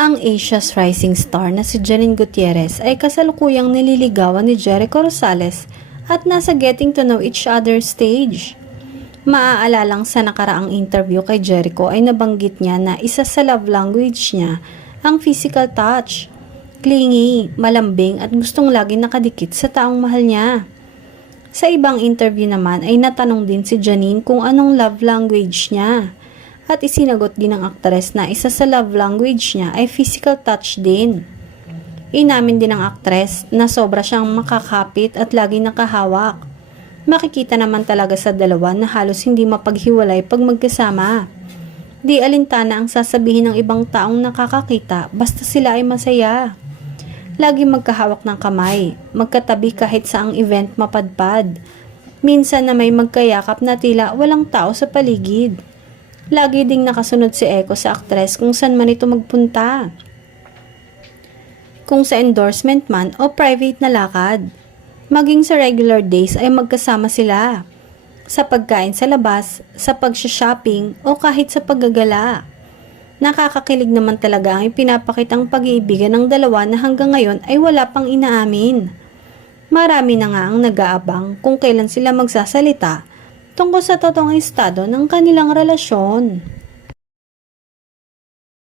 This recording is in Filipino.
Ang Asia's rising star na si Janine Gutierrez ay kasalukuyang nililigawan ni Jericho Rosales at nasa getting to know each other stage. Maaalalang sa nakaraang interview kay Jericho ay nabanggit niya na isa sa love language niya ang physical touch, clingy, malambing at gustong lagi nakadikit sa taong mahal niya. Sa ibang interview naman ay natanong din si Janine kung anong love language niya. At isinagot din ng aktres na isa sa love language niya ay physical touch din. Inamin din ng aktres na sobra siyang makakapit at lagi nakahawak. Makikita naman talaga sa dalawa na halos hindi mapaghiwalay pag magkasama. Di alintana ang sasabihin ng ibang taong nakakakita basta sila ay masaya. Lagi magkahawak ng kamay, magkatabi kahit saang event mapadpad. Minsan na may magkayakap na tila walang tao sa paligid. Lagi ding nakasunod si Echo sa aktres kung saan man ito magpunta. Kung sa endorsement man o private na lakad. Maging sa regular days ay magkasama sila. Sa pagkain sa labas, sa pagsha-shopping o kahit sa paggagala. Nakakakilig naman talaga ang ipinapakitang pag-iibigan ng dalawa na hanggang ngayon ay wala pang inaamin. Marami na nga ang nag-aabang kung kailan sila magsasalita tungkol sa totoong estado ng kanilang relasyon.